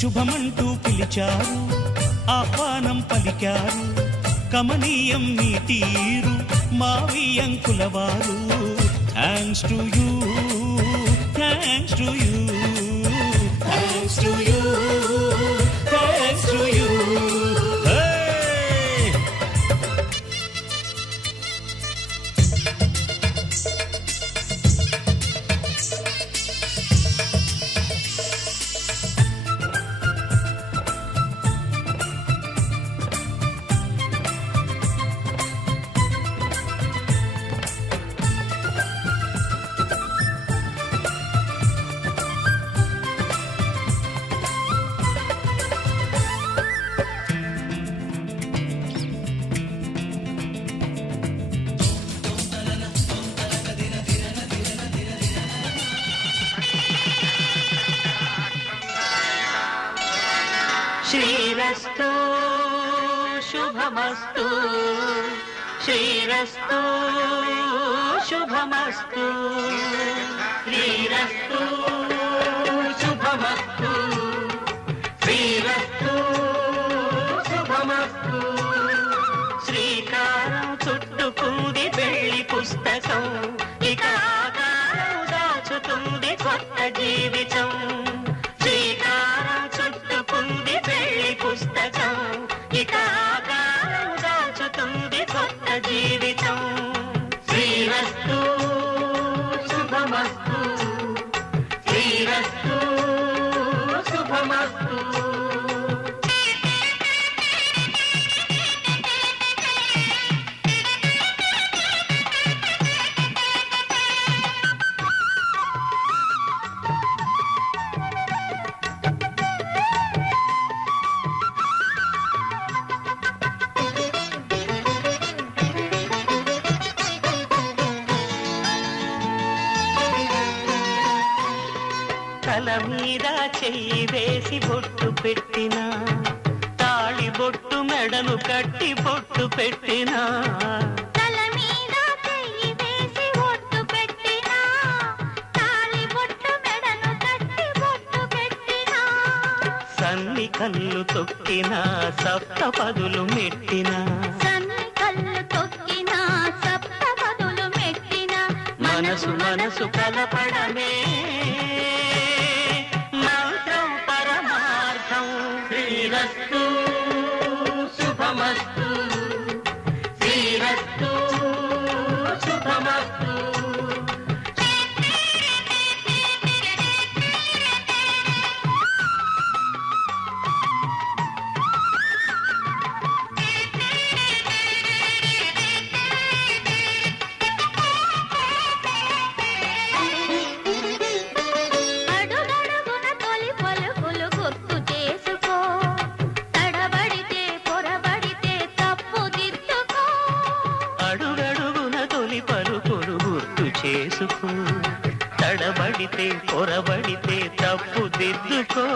శుభమంటూ పిలిచారు, ఆహ్వానం పలికారు. కమనీయం నీ తీరు మా వియంకులవారు. Thanks to you, thanks to you, thanks to you, thanks to you. శ్రీరస్తు శుభమస్తు, శ్రీరస్తు శుభమస్తు, శ్రీరస్తు శుభమస్తు, శ్రీరస్తు శుభమస్తు. శ్రీకారం చుట్టుకుంది పెళ్లి పుస్తకం, ఇక ఆకారం దాచుతుంది కొత్త జీవితం. శ్రీకారం చుట్టుకుంది పెళ్లి పుస్తకం, ఇక ఆకారం దాచుతుంది కొత్త జీవితం. శ్రీరస్తు శుభమస్తు, శ్రీరస్తు శుభమస్తు. తల మీద చెయ్యి వేసి బొట్టు పెట్టినా, తాళి బొట్టు మెడను కట్టి బొట్టు పెట్టినా, తల మీద చెయ్యి వేసి బొట్టు పెట్టినా, తాళి బొట్టు మెడను కట్టి బొట్టు పెట్టినా, సన్ని కళ్ళు తొక్కినా సప్తపదులు మెట్టినా, సన్ని కళ్ళు తొక్కినా సప్తపదులు మెట్టినా, మనసు మనసు కలపడమే మంత్రం పరమార్థం. శ్రీరస్తు శుభమస్తు, శ్రీరస్తు శుభమస్తు. అడుగడుగున తొలి పలుకులు గుర్తు చేసుకో, తడబడితే పొరబడితే తప్పు దిద్దుకో. అడుగడుగున తొలి పలుకులు గుర్తు చేసుకో, తడబడితే పొరబడితే తప్పు దిద్దుకో.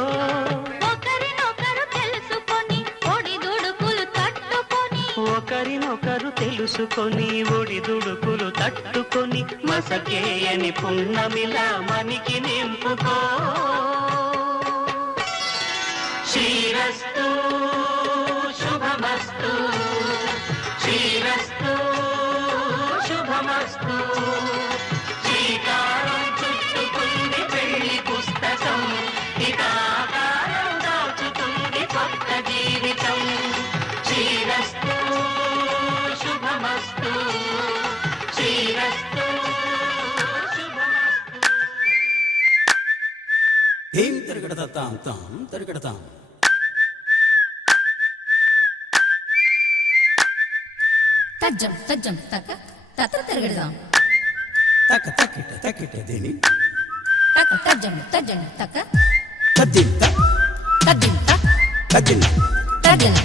ఒకరినొకరు తెలుసుకొని ఒడిదుడుకులు తట్టుకొని, ఒకరినొకరు తెలుసుకొని ఒడిదుడుకులు తట్టుకొని, మసకేయని పున్నమిలా మనికి నింపుకో. శ్రీరస్తు శుభమస్తు, శ్రీరస్తు శుభమస్తు. శ్రీకారం చుట్టుకుంది పెళ్లి పుస్తకం, ఇక ఆకారం దాచుతుంది కొత్త జీవితం. శ్రీరస్తు శుభమస్తు, శ్రీరస్తు శుభమస్తు. ఏం తిరగడతాం తాం తిరగడతాం. తజ్జం తజ్జం తక్క తత్ర తిరగడదాం. తక్క తక్కిట తక్కిట దేని తక్క తజ్జం తజ్జం తక్క తద్దింత తద్దింత తద్దిన తజ్జన.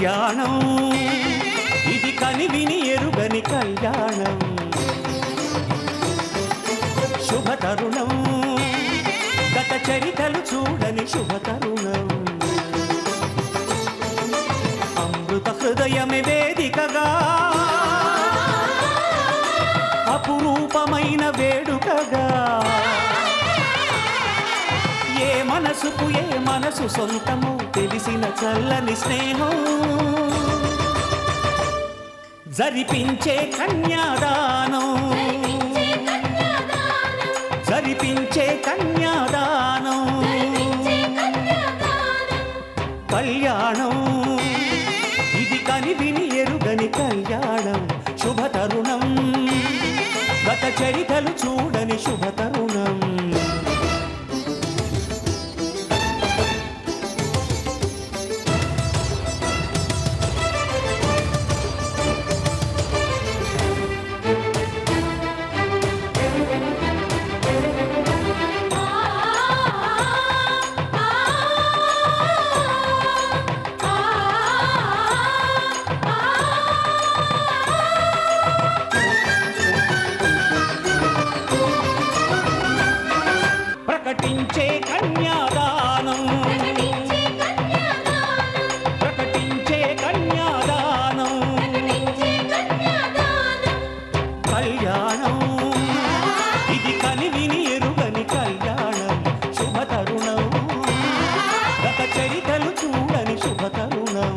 కళ్యాణం ఇది కనివిని ఎరుగని కళ్యాణం శుభతరుణం గత చరితలు చూడని శుభతరుణం అమృత హృదయమే వేదికగా అపురూపమైన వేడుకగా ఏ మనసుకు ఏ మనసు సొంతము తెలిసిన చల్లని స్నేహం జరిపించే కన్యాదానం జరిపించే కన్యాదానం కళ్యాణం ఇది కనివిని ఎరుగని కళ్యాణం శుభతరుణం గత చరితలు చూడని శుభతరుణం ప్రకటించే కన్యాదానం ప్రకటించే కన్యాదానం కళ్యాణం ఇది కనివిని ఎరుగని కళ్యాణం శుభతరుణం గత చరితలు చూడని శుభతరుణం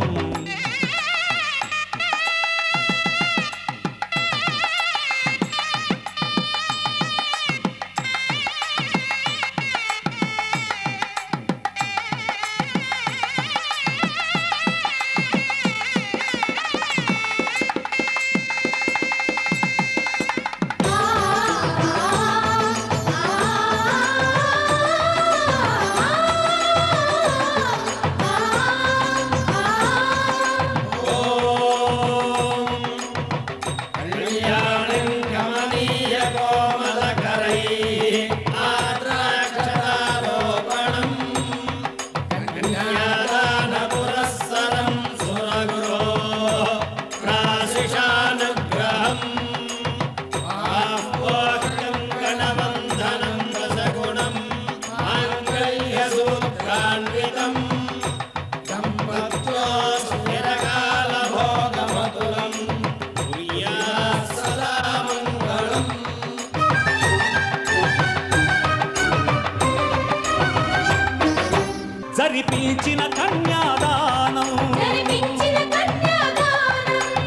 జరిపించిన కన్యాదానం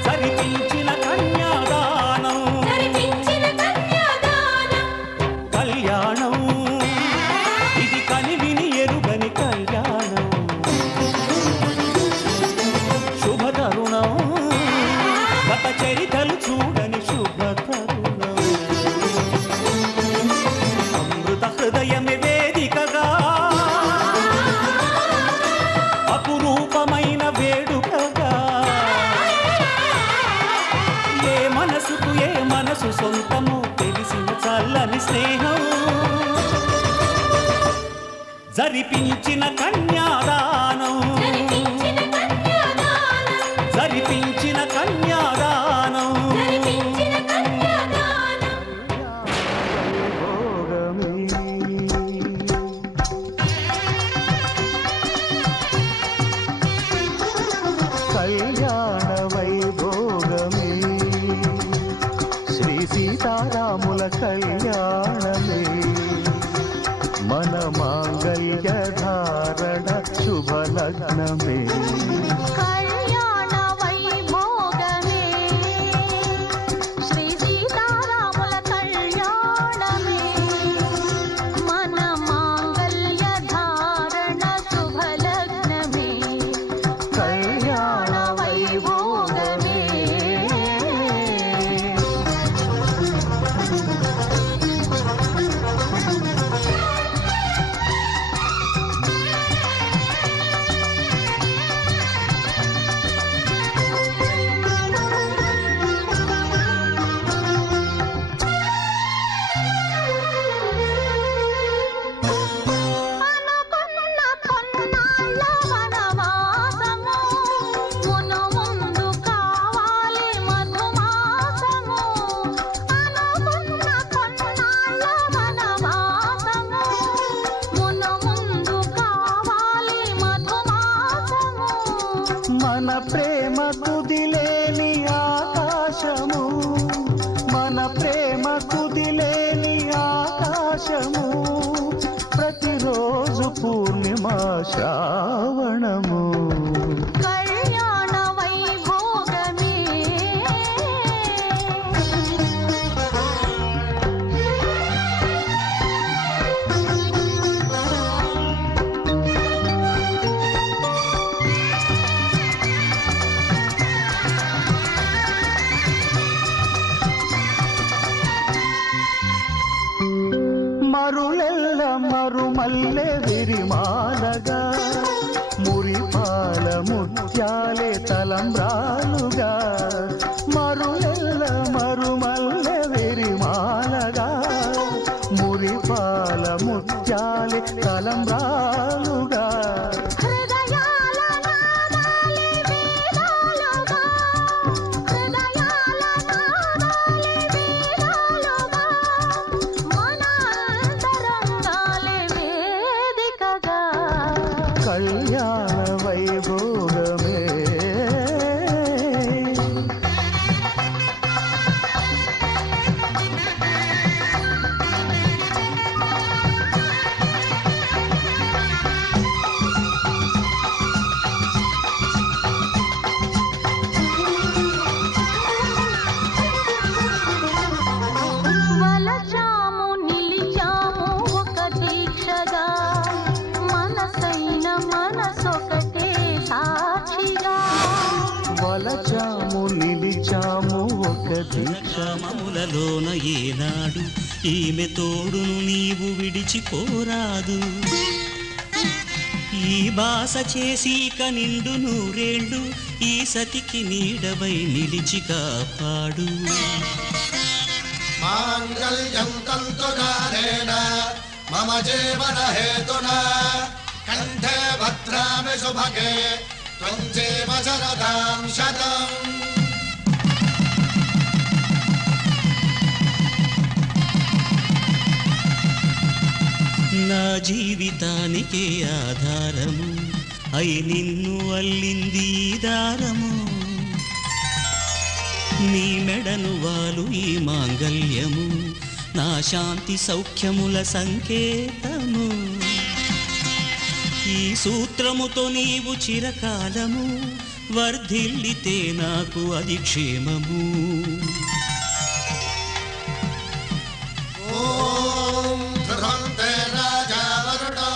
జరిపించిన కన్యాదానం కళ్యాణం ఇది కనివిని ఎరుగని కళ్యాణం శుభతరుణం గత చరితలు చూడని శుభతరుణం అమృత హృదయమే వేదికగా అపురూపమైన వేడుకగా ఏ మనసుకు ఏ మనసు సొంతము తెలిసిన చల్లని స్నేహం జరిపించిన కన్యాదానం జరిపించిన కన్యాదానం కళ్యాణ వైభోగమే శ్రీ సీతారాముల కళ్యాణమే మన మాంగళ్య ధారణ శుభలగ్నమే కళ్యాణ వైభోగమే శ్రీ సీతారాముల కళ్యాణమే మన మాంగళ్య ధారణ శుభలగ్నమే కళ్యాణ వైభోగమే కుదిలేని ఆకాశము మన ప్రేమ కుదిలేని ఆకాశము ప్రతిరోజు పూర్ణిమ శ్రావణము కళ్యాణ వైభోగమే మరులెల్ల మరుమల్లె విరిమాలగా మురిపాల ముత్యాలే తలంబ్రాలుగా మరులెల్ల మరుమల్లె విరిమాలగా మురిపాల ముత్యాలే తలంబ్రాలుగా హృదయాల నాదాలే వేదాలుగా హృదయాల నాదాలే వేదాలుగా మన అంతరంగాలే వేదికగా కళ్యాణ వైభోగమే వలచాము నిలిచాము ఒక దీక్షగా మనసైన మనసొకటే సాక్షిగా వలచాము నిలిచాము ఒక దీక్ష మములలోన ఏనాడు ఈమె తోడును నీవు విడిచిపోరాదు ఈ బాస చేసి నిండు నూరేళ్ళు ఈ సతికి నీడవై నిలిచి కాపాడు మాంగళ్యం తంతునానేన మమ జీవన హేతునా కంఠే భద్రామి శుభగే త్వం జీవ శరదాం శతం నా జీవితానికే ఆధారము అయి నిన్ను అల్లింది ఈ దారము నీ మెడను వాలు ఈ మాంగల్యము నా శాంతి సౌఖ్యముల సంకేతము ఈ సూత్రముతో నీవు చిరకాలము వర్ధిల్లితే నాకు అది క్షేమము ఓం ధ్రువంతే రాజా వరుణో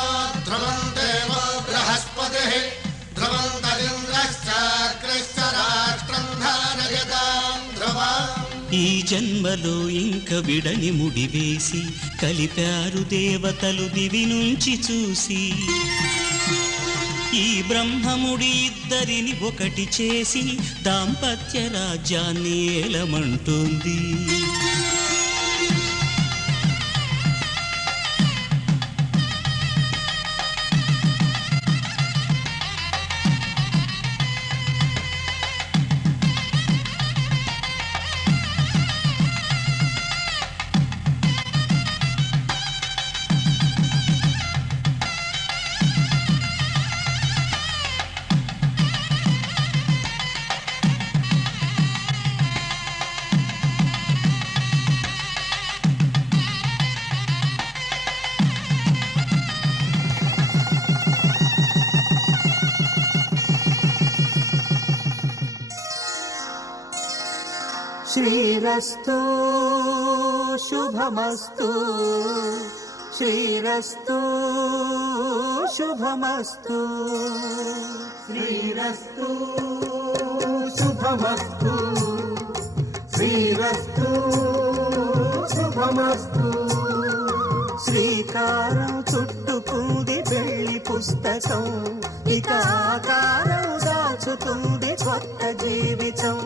ధ్రువంతే వో బృహస్పతిః ధ్రువంతరింద్రశ్చాగ్రశ్చ రాష్ట్రం ధారయతాం ధ్రువం ఈ జన్మలో ఇంక విడని ముడివేసి కలిపారు దేవతలు దివి నుంచి చూసి ఈ బ్రహ్మముడి ఇద్దరిని ఒకటి చేసి దాంపత్య రాజ్యాన్ని ఏలమంటుంది శ్రీరస్తు శుభమస్తు శ్రీరస్తు శుభమస్తు శ్రీరస్తు శుభమస్తు శ్రీరస్తు శుభమస్తు శ్రీకారం చుట్టుకుంది వెళ్ళి పుస్తకం ఇక ఆకారం దాచుతుంది కొత్త జీవితం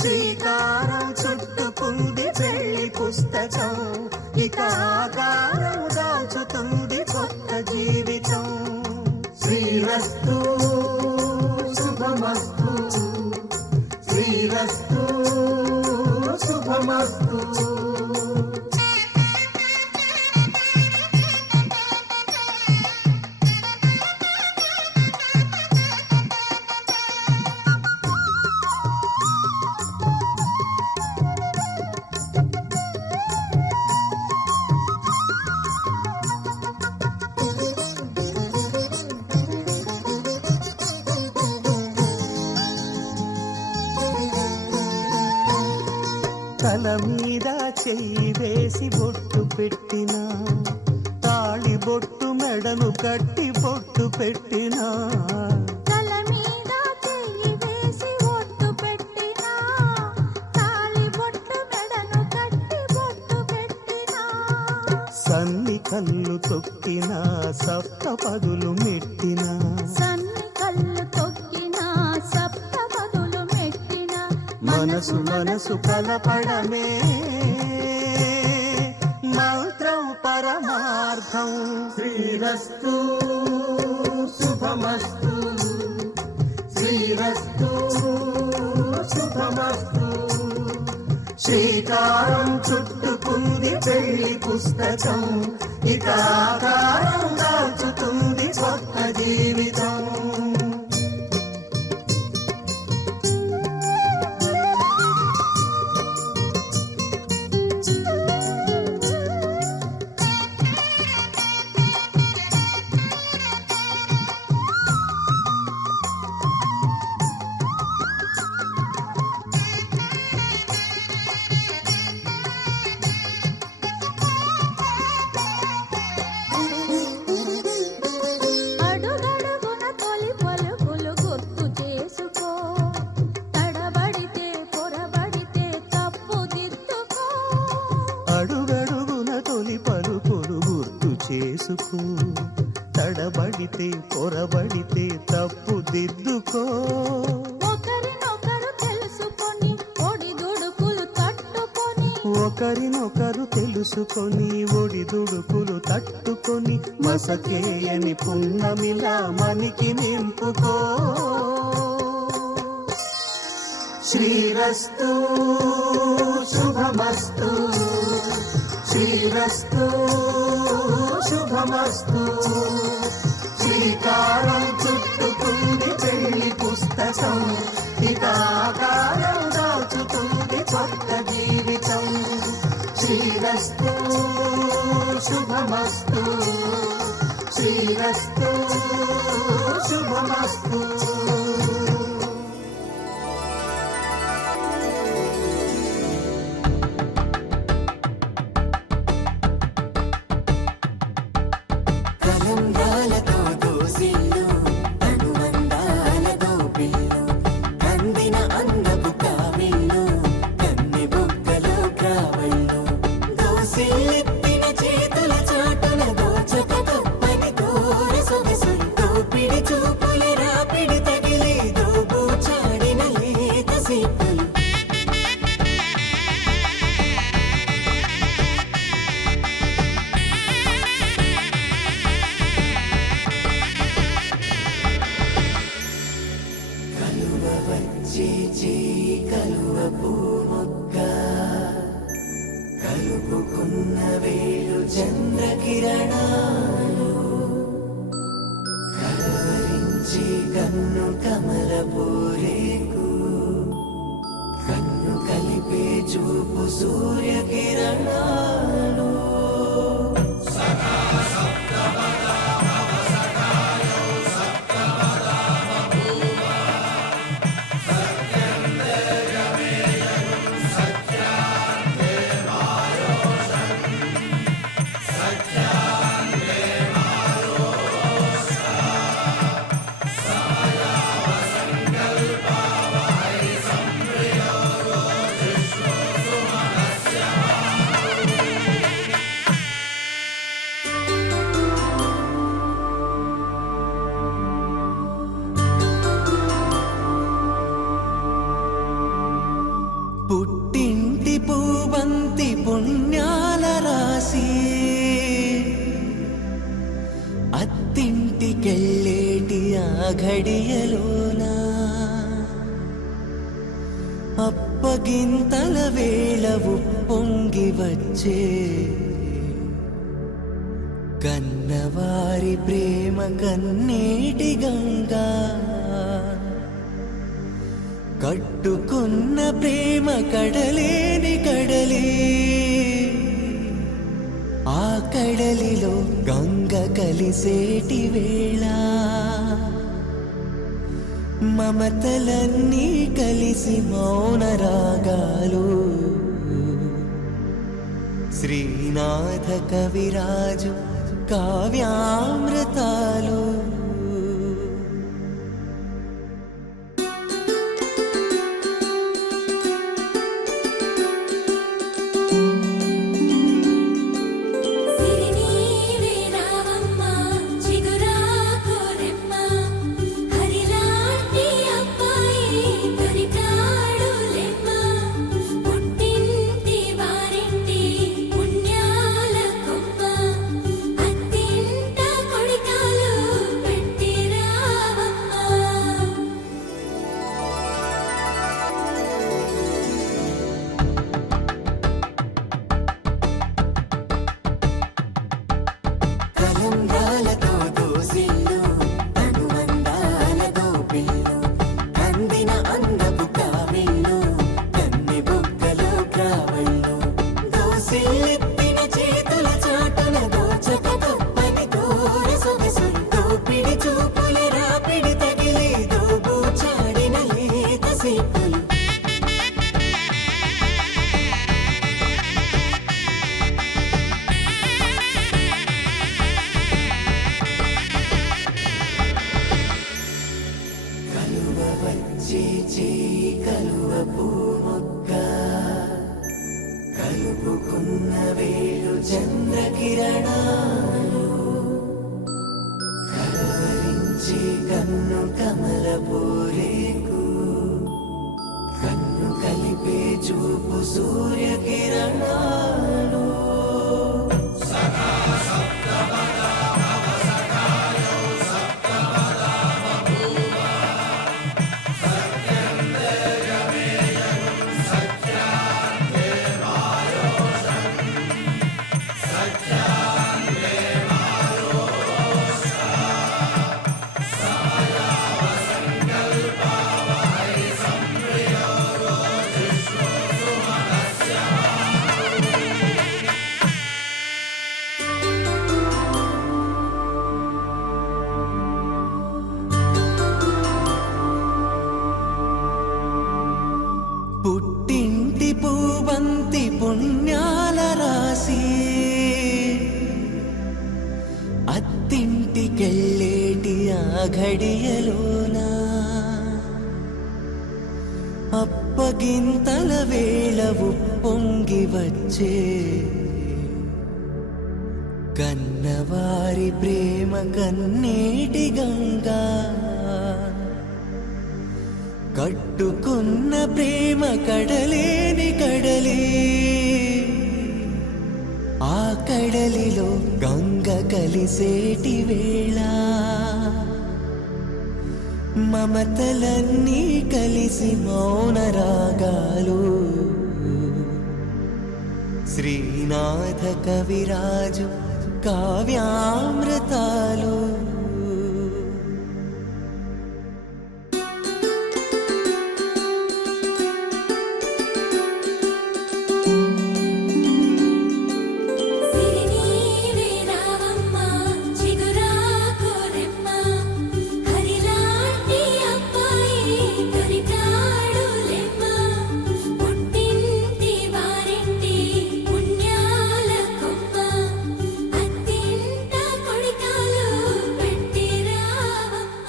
శ్రీకారం చుట్టుకుంది వెళ్ళి పుస్తకం ఇక ఆకారం దాచుతుంది కొత్త జీవితం శ్రీరస్తు శుభమస్తు శ్రీరస్తు శుభమస్తు తల మీద చెయ్యి వేసి బొట్టు పెట్టినా, తాళి బొట్టు మెడను కట్టి బొట్టు పెట్టినా, తల మీద చెయ్యి వేసి ఒట్టు పెట్టినా, తాళి బొట్టు మెడను కట్టి బొట్టు పెట్టినా, సన్ని కళ్ళు తొక్కినా సప్త పదులు మెట్టినా, సన్ని కళ్ళు తొక్కినా సప్త పదులు మెట్టినా, మనసు మనసు కలపడమే మంత్రం పరమార్థం. శ్రీరస్తు శుభమస్తు, శ్రీరస్తు శుభమస్తు. శ్రీకారం చుట్టుకుంది పెళ్లి పుస్తకం, ఇక ఆకారం దాచుతుంది కొత్త జీవితం. అడుగడుగున తొలి పలుకులు గుర్తు చేసుకో, తడబడితే పొరబడితే తప్పు దిద్దుకో. అడుగడుగున తొలి పలుకులు గుర్తు చేసుకో, తడబడితే పొరబడితే తప్పు దిద్దుకో. ఒకరినొకరు తెలుసుకొని ఒడిదుడుకులు తట్టుకొని, ఒకరినొకరు తెలుసుకొని ఒడిదుడుకులు తట్టుకొని, మసకేయని పున్నమిలా మనికి నింపుకో. శ్రీరస్తు శుభమస్తు, శ్రీరస్తు శుభమస్తు. శ్రీకారం చుట్టుకుంది పెళ్లి పుస్తకం, ఇక ఆకారం దాచుతుంది కొత్త జీవితం. శ్రీరస్తు శుభమస్తు, శ్రీరస్తు శుభమస్తు. కలంగాలతో దోసిల్లు అనుబంధాలతో పిల్లు, అందిన అందపు కావిల్లు కన్నె బుగ్గలో గ్రావళ్ళు, దోసిల్లెత్తిన చేతుల చాటున దోచక తప్పని దూర సొగసులు, దోపిడి చూపుల రాపిడి తగిలి దోబూచాడిన లేత సీపులు. కలువ వచ్చే చేయి కలువ పూమొక్క, కలుపుకున్న వేలు చంద్రకిరణాలు, కలవరించి కన్ను కమల పూరేకు, కన్ను కలిపే చూపు సూర్యకిరణాలు. పుట్టింటి పూవంతి పుణ్యాల రాసి, అత్తింటికెళ్ళేటి ఆ ఘడియలోన, అప్పగింతల వేళ ఉప్పొంగి వచ్చే కన్నవారి ప్రేమ కన్నీటి గంగా, కట్టుకున్న ప్రేమ కడలేని కడలి, ఆ కడలిలో గంగ కలిసేటి వేళ, మమతలన్నీ కలిసి మౌన రాగాలు శ్రీనాథ కవిరాజు కావ్యామృతాలు సిరినీవే రావమ్మ చిగురాకు రెమ్మ హరిలాంటి అబ్బాయి దొరికాడు లెమ్మ పుట్టింటి వారింటి పుణ్యాల కొమ్మ అత్తింట కొడికాలు పెట్టి రావమ్మ కలంబ్రాలతో దోసిళ్ళు తనువందాలతో పిల్లు అందిన అందపు కావిళ్ళు కన్నె బుగ్గలో క్రావళ్ళు దోసిళ్ళెత్తిన చేతుల చాటున దోచక తప్పని దూర సొగసులు దోపిడి చూపుల రాపిడి తగిలి దోబూచాడిన లేత సేపులు కలువ వచ్చే చేయి కలువ పూమొక్క కలుపుకున్న వేలు చంద్రకిరణాలు కలవరించే కన్ను కమల పూరేకు కన్ను కలిపే చూపు సూర్యకిరణాలు పుట్టింటి పూబంతి పుణ్యాల రాసి అత్తింటికెళ్ళేటి ఆ ఘడియలోన అప్పగింతల వేళ ఉప్పొంగి వచ్చే కన్నవారి ప్రేమ కన్నీటి గంగా కట్టుకున్న ప్రేమ కడలేని కడలి ఆ కడలిలో గంగ కలిసేటి వేళ మమతలన్నీ కలిసి మౌన రాగాలు శ్రీనాథ కవిరాజు కావ్యామృతాలు సిరినీవే రావమ్మ చిగురాకు రెమ్మ హరిలాంటి అబ్బాయి దొరికాడు లెమ్మ పుట్టింటి వారింటి పుణ్యాల కొమ్మ అత్తింట కొడికాలు పెట్టి రావమ్మ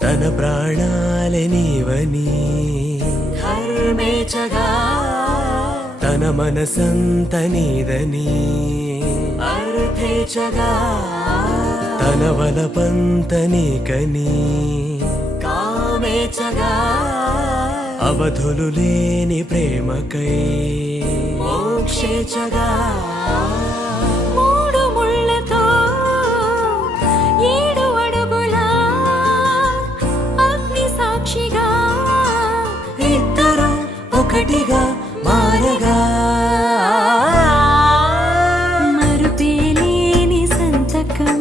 తన ప్రాణాలనివని హర్మేచగా తన మనసంత నీదని అర్థేచగా తన వలపంత నీకని కామేచగా అవధులు లేని ప్రేమకై మోక్షేచగా మూడు ముళ్ళతో ఏడు అడుగుల అగ్ని సాక్షిగా ఇద్దరు ఒకటిగా మారగా మరుపేలేని సంతకం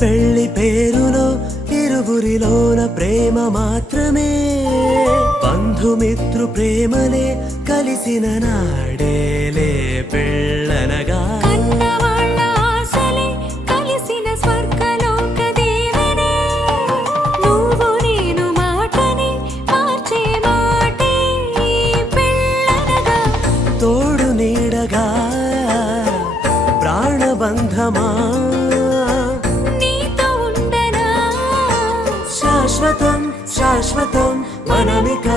పెళ్లి పేరులో ఇరువురిలోన ప్రేమ మాత్రమే బంధుమిత్రు ప్రేమలే కలిసిన నాడేలే పెళ్ళనగా కన్నవాళ్ళ ఆశలే కలిసిన స్వర్గలోక దీవెనే నువ్వు నేను మాటని మార్చే మాటే ఈ పెళ్ళనగా తోడు నీడగా ప్రాణబంధమా నీతో ఉండనా శాశ్వతం శాశ్వతం మనమిక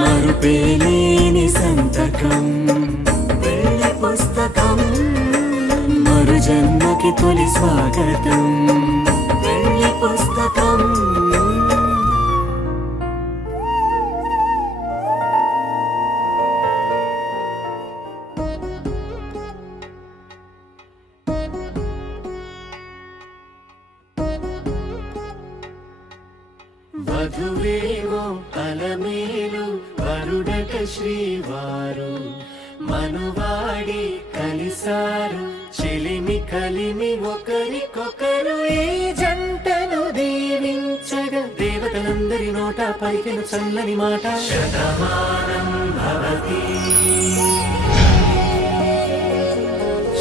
మరుపేలేని సంతకం పెళ్లి పుస్తకం మరు జన్మకి తొలి స్వాగతం పెళ్లి పుస్తకం వధువేమో అలమేలు వరుడట శ్రీవారు మనువాడి కలిసారు చెలిమి కలిమి ఒకరికొకరు ఈ జంటను దీవించగా దేవతలందరి నోట పలికిన చల్లని మాట శతమానం భవతి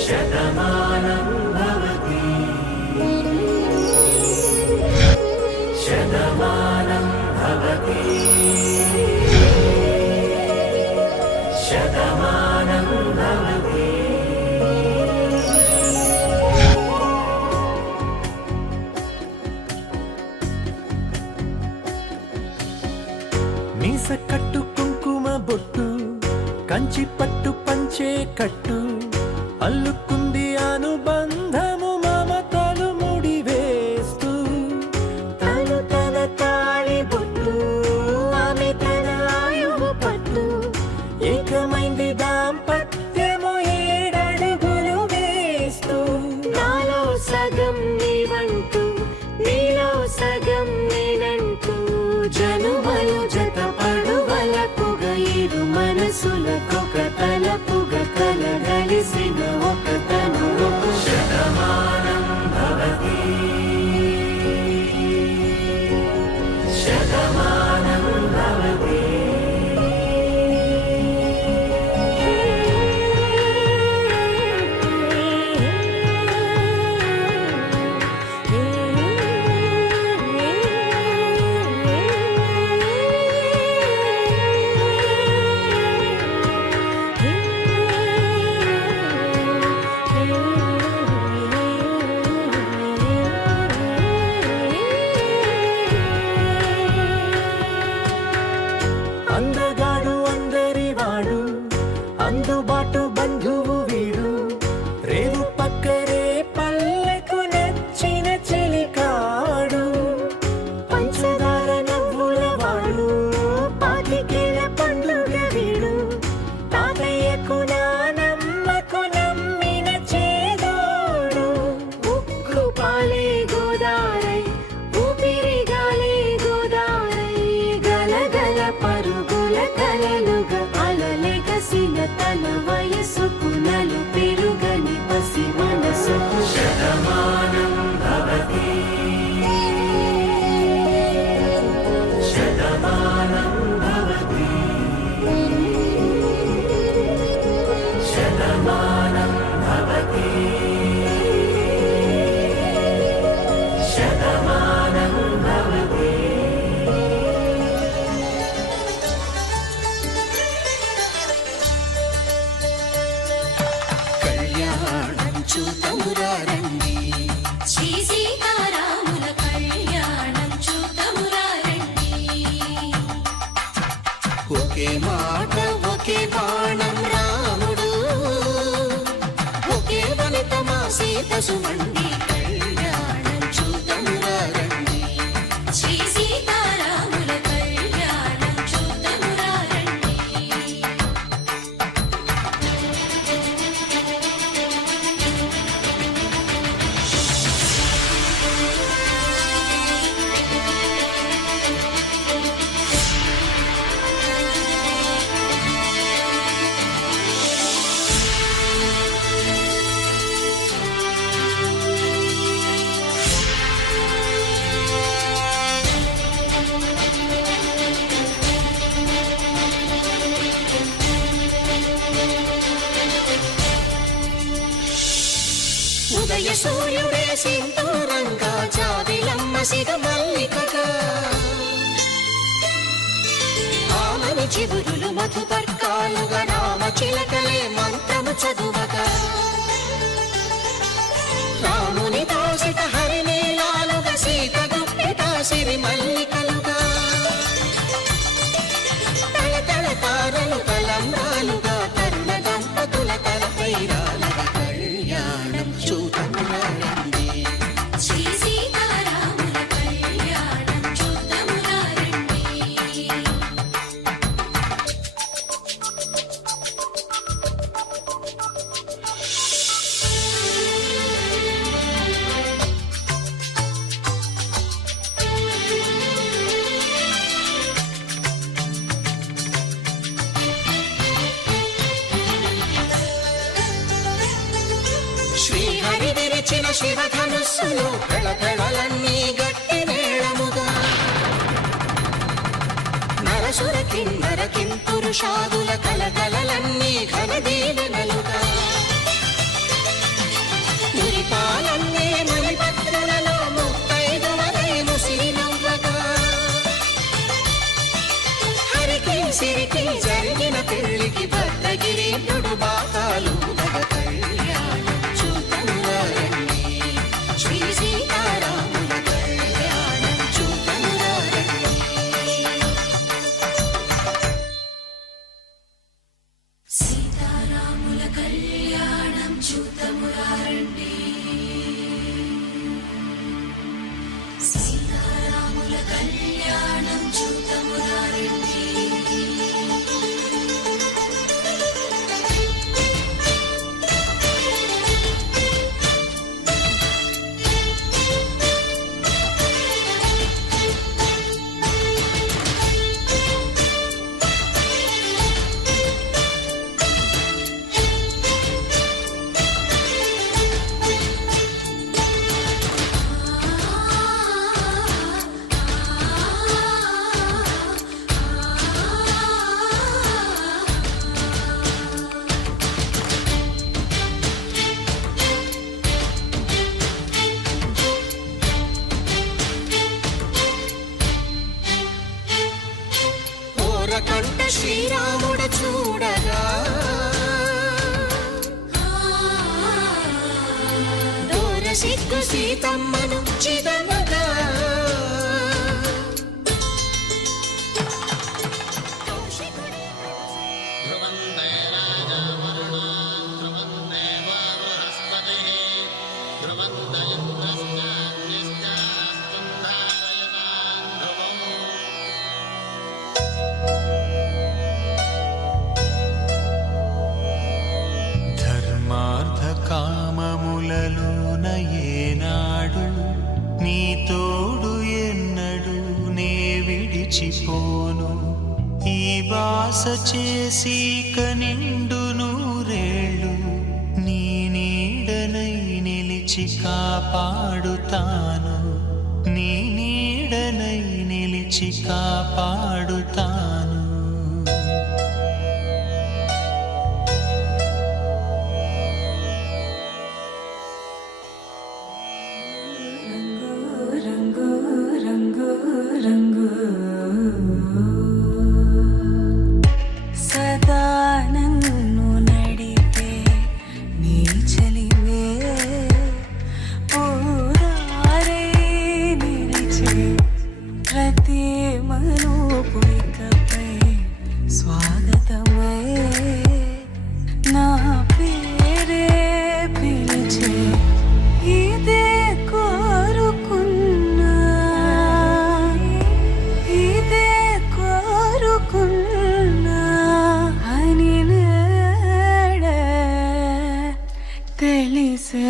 శతమానం భవతి శతమానం భవతి శతమానం భవతి మీస కట్టు కుంకుమ బొట్టు కంచి పట్టు పంచే కట్టు అల్లుకుంది అనుబంధము మమతలు ముడివేస్తూ తను తన తాళి బొట్టు ఆమె తన ఆయువు పట్టు ఏకమైంది దాంపత్యము 7 అడుగులు వేస్తూ నాలో సగం నీవంటూ నీలో సగం నేనంటూ జనుమలు జత పడువలపుగ ఇరు మనసులకొక తలపుగ కలగలిసిన ఒక తను శతమానం భవతి శతమానం భవతి అందగాడు అందరివాడు అందుబాటు బంధువు వీడు రేవు పక్కరే పల్లెకు నచ్చిన చెలికాడు పంచదార నవ్వుల వాడు పాతికేల పండుగ వీడు తాతయ్యకు నానమ్మకు నమ్మిన చేదోడు ఉక్కు పాలే గోదారై ఊపిరి గాలే గోదారై గలగల పరుగుల కలలుగా అలలెగసిన తన వయసుకు నలు పెరుగని పసి మనసుకు శతమానం భవతి శతమానం భవతి శతమానం భవతి శతమానం భవతి కళ్యాణం చూతమురారండి శ్రీ సీతారాముల కళ్యాణం చూతమురారండి ఒకే మాట ఒకే బాణం రాముడు ఒకే వనిత మా సీత సుమండి కళ్యాణం చూతమురారండి శ్రీ సీతారాముల కళ్యాణం చూతమురారండి సూర్యుడే సింధూరంగా జాబిలమ్మ సిగ మల్లికగా ఆమని చివురులు మధుపర్కాలుగా రామ చిలకలే మంత్రము చదువగా రాముని దోసిట హరినీలాలుగా సీత గుప్పిట సిరి మల్లికలుగా తళతళ తారలు తలంబ్రాలుగా తరుణ దంపతుల తలపైరాలుగా కళ్యాణం చూతమురారండి శ్రీ సీతారాముల కళ్యాణం చూద్దామురా రండి. శ్రీహరి విరిచిన శివధనుస్సులు పెళపెళలన్నీ గట్టి మేళముగా నరసుర కిన్నర కింపురుషాదుల కలకలలన్నీ ఘన దీవెనలుగా మురిపాలన్నీ మణిపత్రులలో ముత్తైదువలై ముసిరి నవ్వగా హరికి సిరికి జరిగిన పెళ్లికి భద్రగిరీంద్రుడు బాకాలు కళ్యాణం చూతమురారండి శ్రీ సీతారాముల కళ్యాణం చూతమురారండి సీతారాముల కళ్యాణం చూద్దామురా రండి. సీతారాముల కళ్యాణం చూద్దామురా రండి. ఓరకంట శ్రీరాముడు చూడగా దూర సిగ్గు సీతమ్మను చిదమగా ధ్రువందే రాజా వరుణో ధ్రువందే బృహస్పతిః ధ్రువందే ఇంద్రశ్చాగ్నిశ్చాస్తం ధారయతాం ధ్రువం ధర్మార్థ కామములలోన ఏనాడు నీ తోడు ఎన్నడు నే విడిచిపోను ఈ బాస చేసి కనిండు నూరేళ్ళు నీ నీడనై నిలిచి కాపాడుతాను నీ నీడనై నిలిచి కాపాడుతాను రంగు రంగు రంగు సదా నన్ను నడిపే నీ చలివే పూరారే నిలిచే ప్రతి మనుపు ఇకపై స్వాగతమై నా పేరే పిలిచే ఇదే కోరుకున్నా ఇదే కోరుకున్నా అని నేడే తెలిసే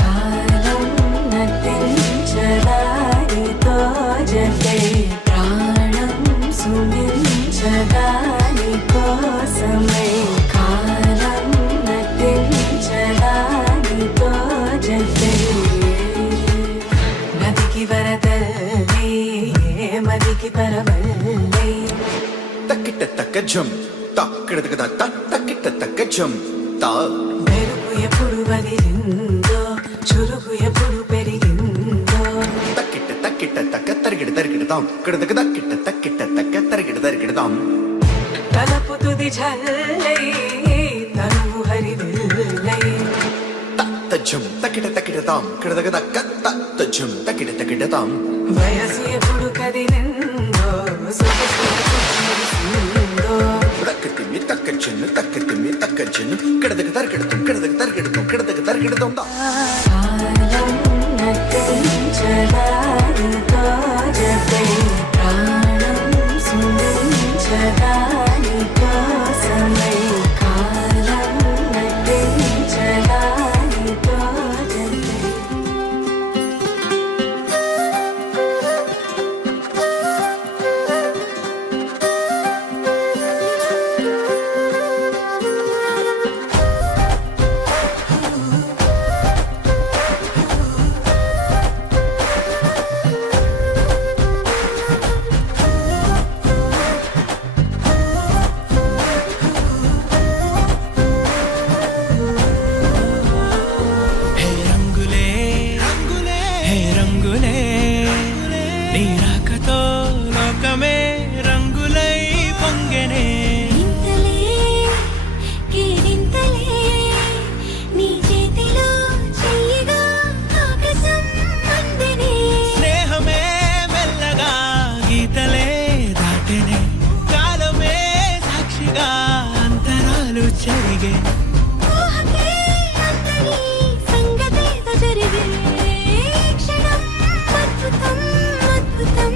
కాలం నటించడానితో జతే ప్రాణం సుమించడాని కోసమై కాలం నటించడానితో జతే నదికి వరదల్లి మదికి పరవల్లి తక్కిట తక్కజం తక్కిట తక్కిట తక్కజం తా మెరుపు ఎప్పుడు వదిలిందో చురుకు ఎప్పుడు పెరిగిందో తక్కిట తక్కిట తక్క తరిగిడ తరిగిడతాం కిడదక తక్కిట తక్కిట తక్క తరిగిడ తరిగిడతాం తలపు తుది జల్లై తనువు హరివిల్లై తజ్జం తక్కిట తక్కిడతాం కిడదక తక్క తజ్జం తక్కిట తక్కిడతాం వయసు ఎప్పుడు కదిలిందో సొగసు మురిసిందో తక్కతిమ్మి తక్కచ్చెన్ను తక్కతిమ్మి తక్కచ్చెన్ను కిడదక తరిగిడతాం కిడదక తరిగిడతాం కిడదక తరిగిడతాం కాలం నటించడానితో జతే ప్రాణం సుందించడాని కోసమై కాలం నటించడానితో జతే హే రంగులే రంగులే హే రంగులే నీ రాకతో లోకమే రంగులై పొంగెనే ఇంతలే కేరింతలే నీ చేతిలో చెయ్యగా ఆకాశం అందనే స్నేహమే మెల్లగా గీతలే దాటెనే కాలమే సాక్షిగా అంతరాలు చెరిగే ఊహకే అందని సంగతేదో జరిగే క్షణం అద్భుతం అద్భుతం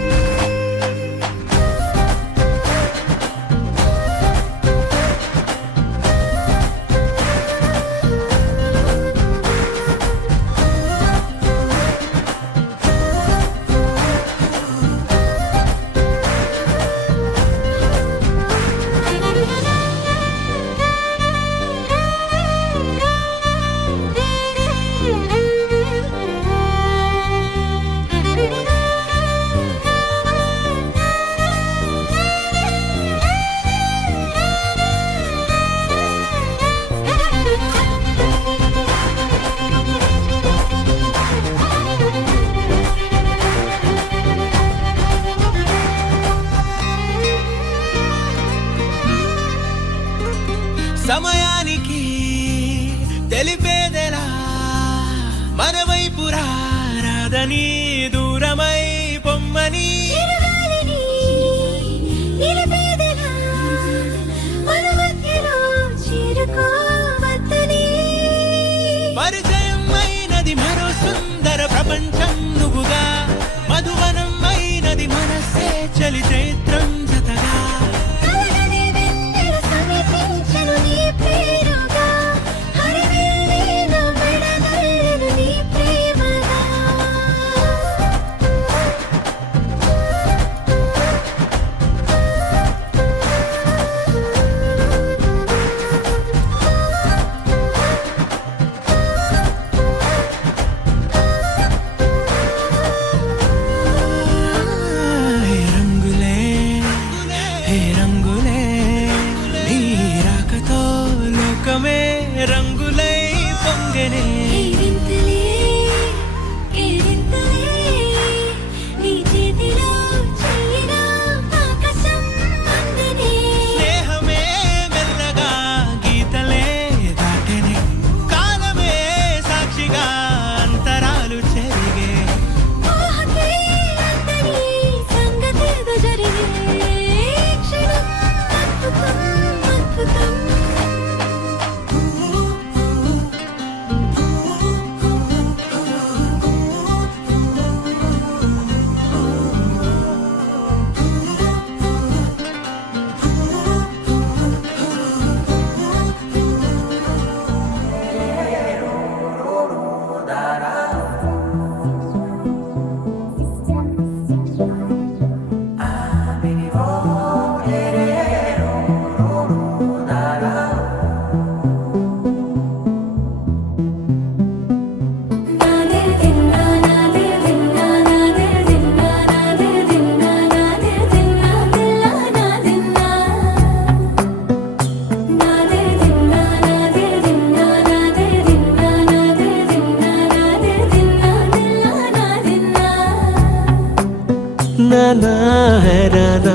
నానా హైరానా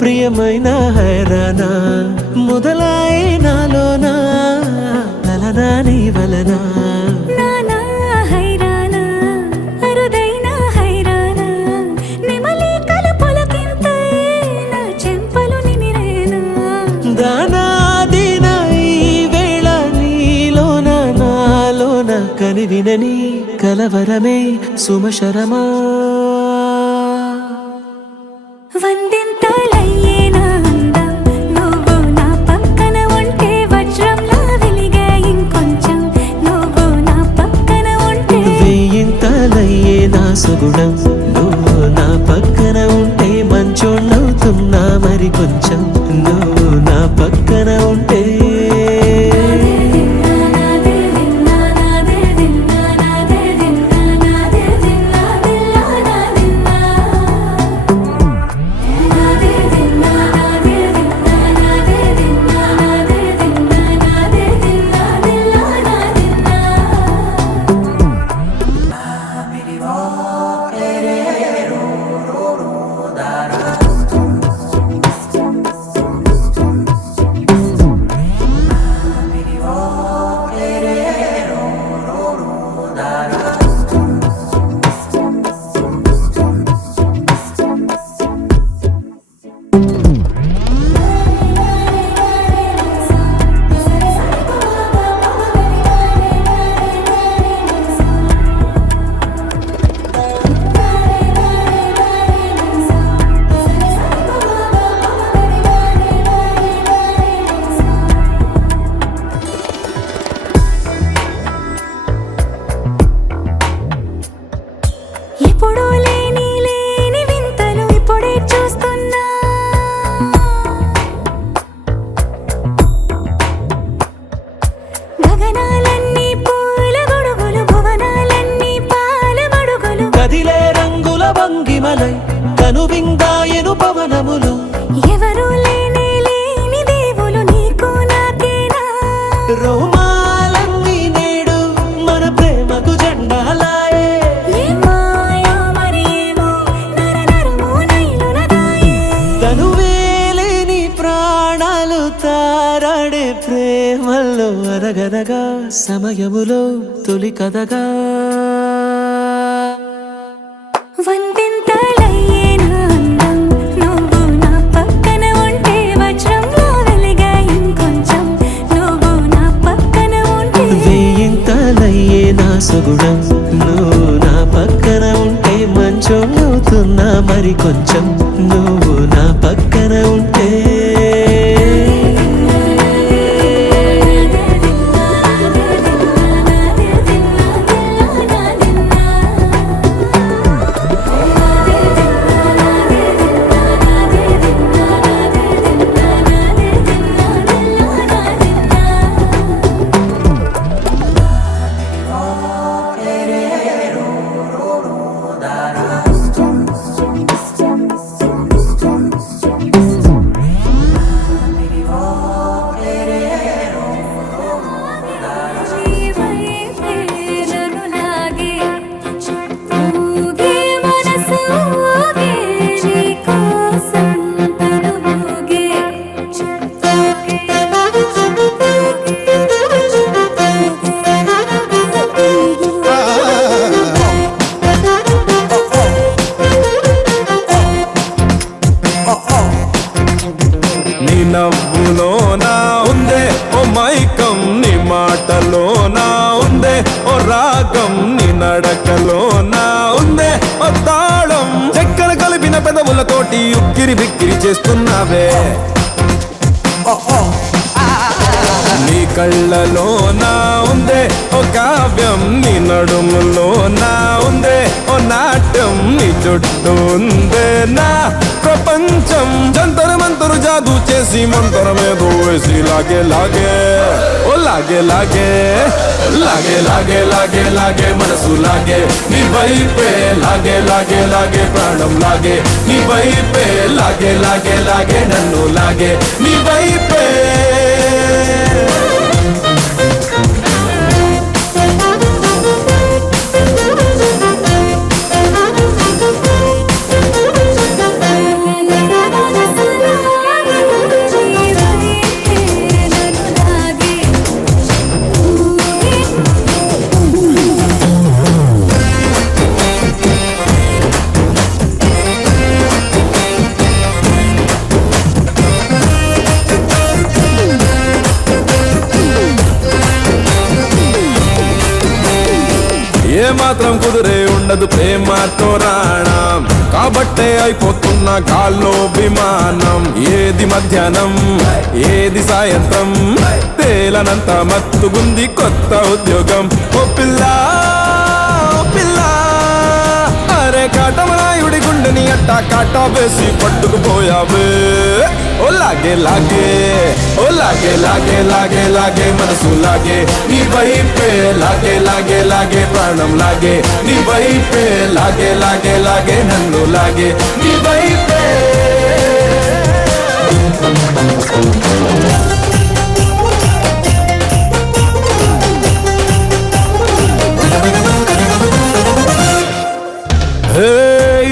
ప్రియమైన హైరానా మొదలాయి నాలోనా లలనా నీ వలనా నానా హైరానా అరుదైన హైరానా నెమలి కలుపులకింతై నా చెంపలు నిమిరేనా దానాదిన ఈ వేళ నీలోన నాలోన కనివినని కలవరమే సుమశరమా వందింతలయ్యే నా అందం నువ్వు నా పక్కన ఉంటే వజ్రంలా వెలిగే ఇంకొంచెం నువ్వు నా పక్కన ఉంటే వేయింతలయ్యే నా సుగుణం నువ్వు నా పక్కన ఉంటే మంచోళ్ళవుతున్నా మరి కొంచెం నువ్వు నా పక్కన ఉంటే ఎప్పుడూ లేని వింతలు ఇప్పుడే చూస్తున్నా గగనాలన్నీ పూల గొడుగులు భువనాలన్నీ పాల మడుగులు కదిలే రంగుల భంగిమలై కనువిందాయను పవనములు ఎవరు లేని దేవులు నీకు నాకేనా రోమాలన్నీ నేడు మన ప్రేమకు జెండాలాయే ఏ మాయో మరేమో నరనరమో నైలునదాయే తనువేలేని ప్రాణాలు తారాడే ప్రేమల్లో అరగనగా సమయములో తొలి కథగా వందింతలయ్యే నా అందం నువ్వు నా పక్కన ఉంటే వజ్రంలా వెలిగే ఇంకొంచెం నువ్వు నా పక్కన ఉంటే వేయింతలయ్యే నా సుగుణం నువ్వు నా పక్కన ఉంటే మంచోళ్ళవుతున్నా మరి కొంచెం నువ్వు నా పక్కన ఉంటే నీ నవ్వులోనా ఉందే ఓ మైకం నీ మాటలోనా ఉందే ఓ రాగం నీ నడకలోనా ఉందే ఓ తాళం చక్కెర కలిపిన పెదవులతోటి ఉక్కిరి బిక్కిరి చేస్తున్నావే నీ కళ్ళలోనా ఉందే ఓ కావ్యం నీ నడుములోనా ఉందే ఓ నాట్యం నీ చుట్టూ ఉందే నా ప్రపంచం జంతరు మంతరు జాదు చేసి మంతరమేదో వేసి లాగే లాగే ఓ లాగే లాగే లాగే లాగే లాగే లాగే మనసు లాగే నీ వైపే లాగే లాగే లాగే ప్రాణం లాగే నీ వైపే లాగే లాగే లాగే నన్ను లాగే నీ వైపే ఏ మాత్రం కుదిరే ఉండదు ప్రేమతో రాణం కాబట్టే అయిపోతున్న గాల్లో విమానం ఏది మధ్యాహ్నం ఏది సాయంత్రం తేలనంత మత్తుగుంది కొత్త ఉద్యోగం ఓ పిల్ల ఓ పిల్ల అరే కాటమరాయుడి గుండెని అట్టా కాటా వేసి పట్టుకుపోయావే ఓ లాగే లాగే ఓ లాగే లాగే లాగే లాగే మనసు లాగే నీ వైపే లాగే లాగే లాగే ప్రాణం లాగే నీ వైపే లాగే లాగే లాగే నన్ను లాగే నీ వైపే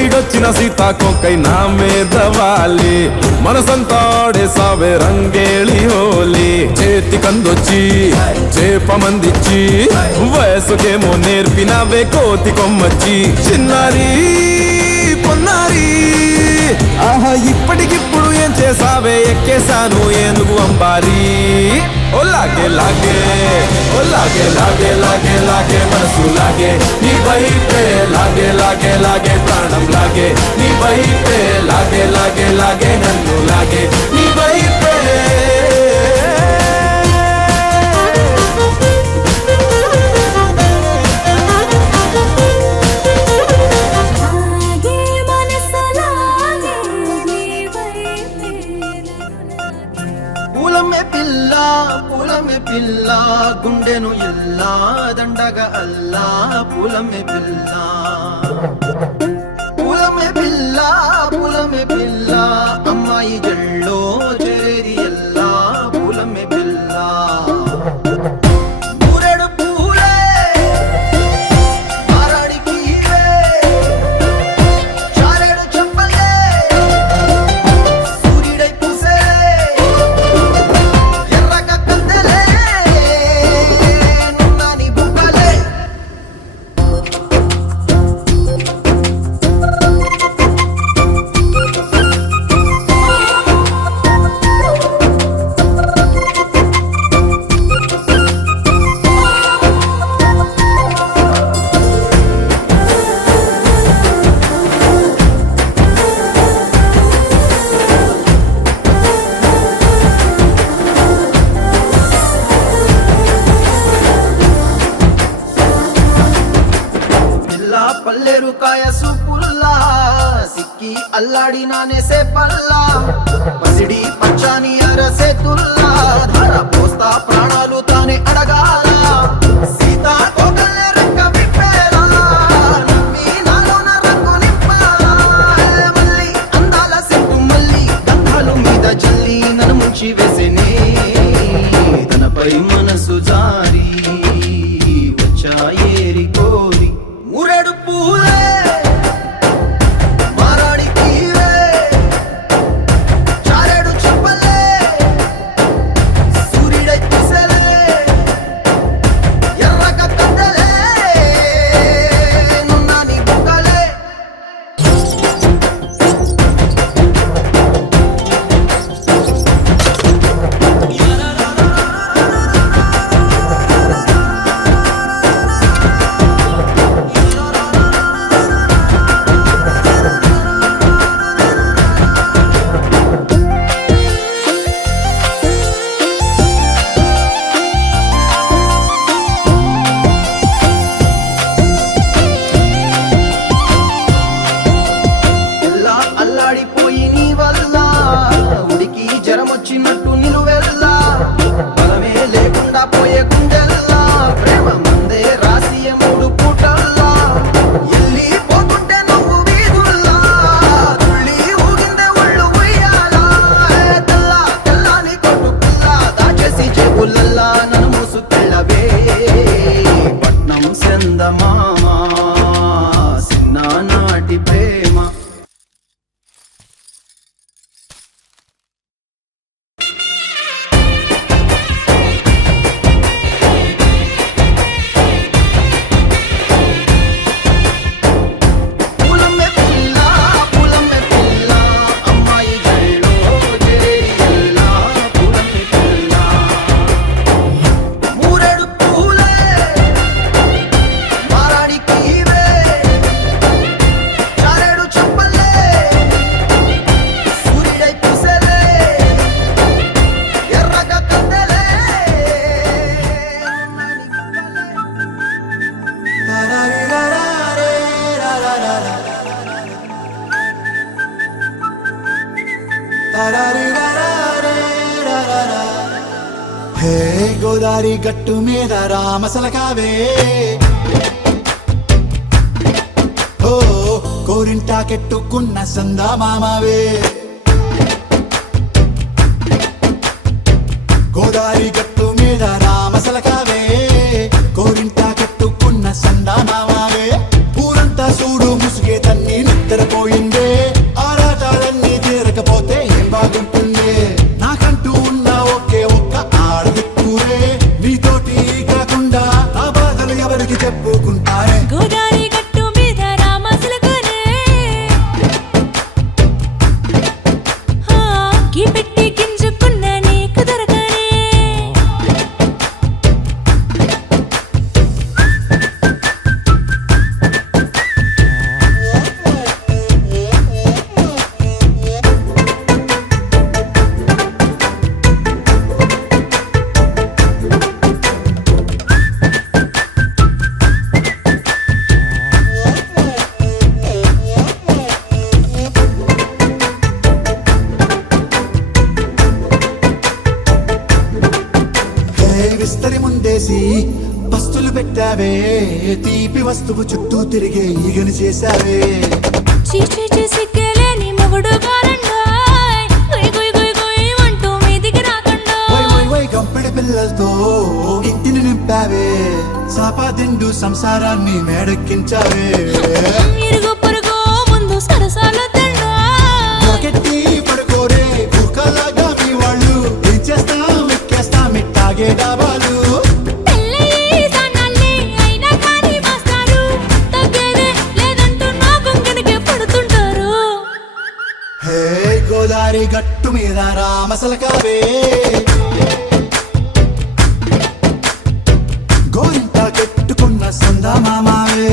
ఈడొచ్చిన సీతాకోకై నా మీద వాలి మనసంతా ఆడేసావే రంగేళి హోలీ చేతి కందొచ్చి చేప మందిచ్చి వయసుకేమో నేర్పినవే కోతి కొమ్మచ్చి చిన్నారి పొన్నారి ఆహా ఇప్పటికిప్పుడు ఏం చేసావే ఎక్కేశాను ఏనుగు అంబారి ఓ లాగే లాగే ఓ లాగే లాగే లాగే లాగే మనసు లాగే నీ వైపే లాగే లాగే లాగే ప్రాణం లాగే నీ వైపే లాగే లాగే లాగే నన్ను లాగే నీ వైపే ఆగే మనసులాగే నీ వైపే పూలమే పిల్ల గుండెను ఇల్లా దండగా అల్లా పూలమే పిల్ల అమ్మాయి జల్లో చేరి ఎల్లా పూలమే పిల్ల ఊరెడు పూలే మారాడికి చారెడు చెప్పలే సూర్యుడై పూసే ఎర్రగా కందెలే నున్నాని బుక్కలే పల్లెరుకాయ సూపుల్లా సిక్కి అల్లాడి నానేసే పల్లా పసిడి పచ్చాని అరసే తుల్లా ధర పోస్తా ప్రాణాలు తానే అడగాల సీతా కోకల్లే రెక్క విప్పేలా నమ్మి నాలోన రంగు నింపాలా మళ్ళీ అందాల సెట్టు మళ్ళీ గంధాలు మీద జల్లి నన్ను ముంచి వేసేనే తనపై మనసు జారి వచ్చాయేరి కోరి ఊరెడు పూలే మారాడికి చారెడు చెప్పలే సూర్యుడై పూసలే ఎర్రగా కంద హే గోదారి గట్టు మీద రామసలకావే ఓ కోరింటాకెట్టుకున్న సందా మామవే గోదారి గట్టు మీద రామసలకావే కోరింటాకెట్టుకున్న సందా మామవే ఊరంతా చూడు ముసుగే తన్ని నిద్రపోయిందే ఆరాటాలన్నీ తీరకపోతే ఏం బాగుంటుంది నాకంటూ ఉన్న ఒకే ఒక్క ఆడదిక్కురే నీతోటి కాకుండా నా బాధలు ఎవరికి చెప్పుకుంటారే గోదారి గట్టు మీద రామసలకానే గీ పెట్టి గింజుకున్న నీకు దొరకనే విస్తరి ముందేసి పస్తులు పెట్టావే తీపి వస్తువు చుట్టూ తిరిగే ఈగని చేశావే చీచీ సిగ్గలేని మొగుడు గారండాయ్ గుయ్ గుయ్ గుయ్ గుయ్ అంటూ మీదికి రాకండా వై వై వై గంపెడి పిల్లలతో ఇంటిని నింపావే సాపాదిండు సంసారాన్ని మేడెక్కించావే ఇరుగు పొరుగు ముందు సరసాల తండా నాకెట్టి పడుకోరే కుక్కలాగా మీ వాళ్ళు ఏం చేస్తాం ఎక్కేస్తాం ఇట్టాగే డాబాలు పెళ్ళయి దానాల్ని అయినా కానీ మాస్తారు తగ్గేదే లేదంటూ నా కొంగనికే పడుతుంటారు హే గోదారి గట్టు మీద రామసలకావే గోరింట కెట్టుకున్న సందా మామావే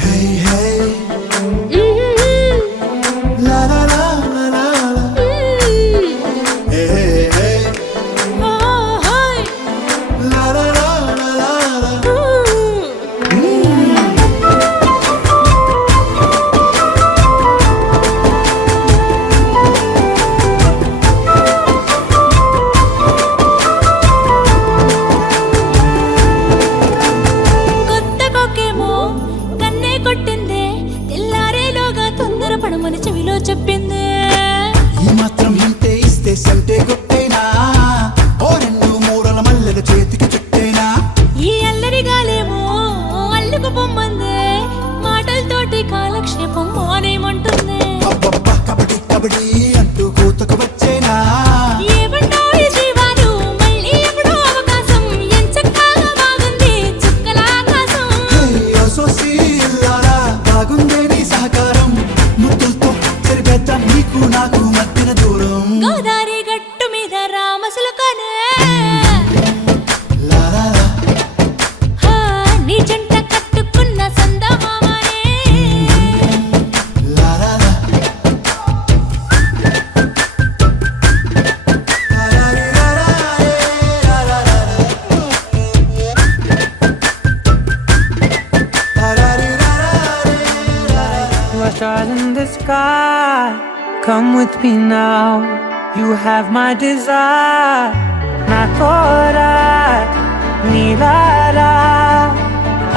హే హే లా లా లా లా లా లా. హే హే హే హాయ్ లా లా లా లా లా లా. కొత్త కొక్కేమో కన్నే కొట్టిందే తెల్లారేలోగా తొందర పడమని చెవిలో చెప్పిందే ఈ మాత్రం హింటే ఇస్తే సంటే కొట్టేనా ఓ రెండు మూరల మల్లెల చేతికి చుట్టేనా ఈ అల్లరి గాలేమో అల్లుకు పొమ్మందే మాటలతోటి కాలక్షేపం మానేమంటుంది అబ్బబ్బా కబడ్డీ కబడ్డీ అంటూ కూతకు వచ్చేనా ఏమంటాయి జీవాలు మళ్ళీ ఎప్పుడో అవకాశం ఎంచక్కా బాగుంది చుక్కల ఆకాశం హే సోసి ఇల్లారా బాగుందే నీ సహకారం ముద్దులతో సరిపెద్దాం నీకు నాకు మధ్యన దూరం గోదారి గట్టు మీద రామసలకానే లా లా లా. నీ జంట కట్టుకున్న సందమామనే లా లా లా. లా లా లా లా లా లా లా లా. లా లా లా లా లా లా. You are stars in the sky. Come with me now. You have my desire. Na tora, nilara,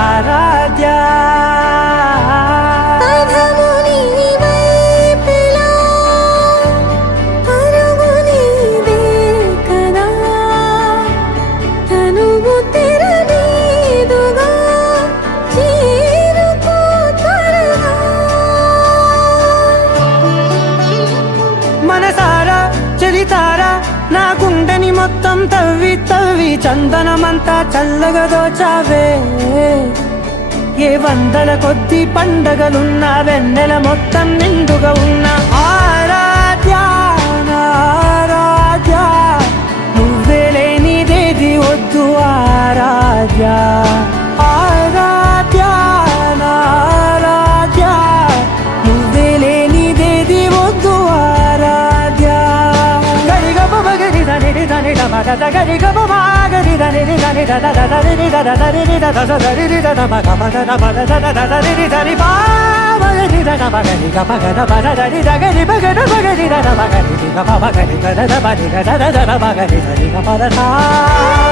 aradya. మనసారా చలితారా నా గుండెని మొత్తం తవ్వి తవ్వి చందనమంతా చల్లగా దోచావే ఏ వందల కొద్ది పండగలున్నా వెన్నెల మొత్తం నిండుగా ఉన్న ఆరాధ్య నా ఆరాధ్య నువ్వే లేనిదేది వద్దు ఆరాధ్య ఆరాధ్య నా ఆరాధ్య నువ్వే లేనిదేది వద్దు ఆరాధ్య గరిగ బగరి దని దని డమగ గరి గమ మాగరి దని దని ద ద ద దని ద ద దని ద ద ద దని ద ద మ గమ ద ద మ ద ద ద దని దని పా మగరి ద ద మగరి గమ గ ద మ ద దని ద గరి మగ ద మగరి ద ద మగరి గమ మగరి ద ద ద మ ద ద ద ద మగరి దని గమ ద ద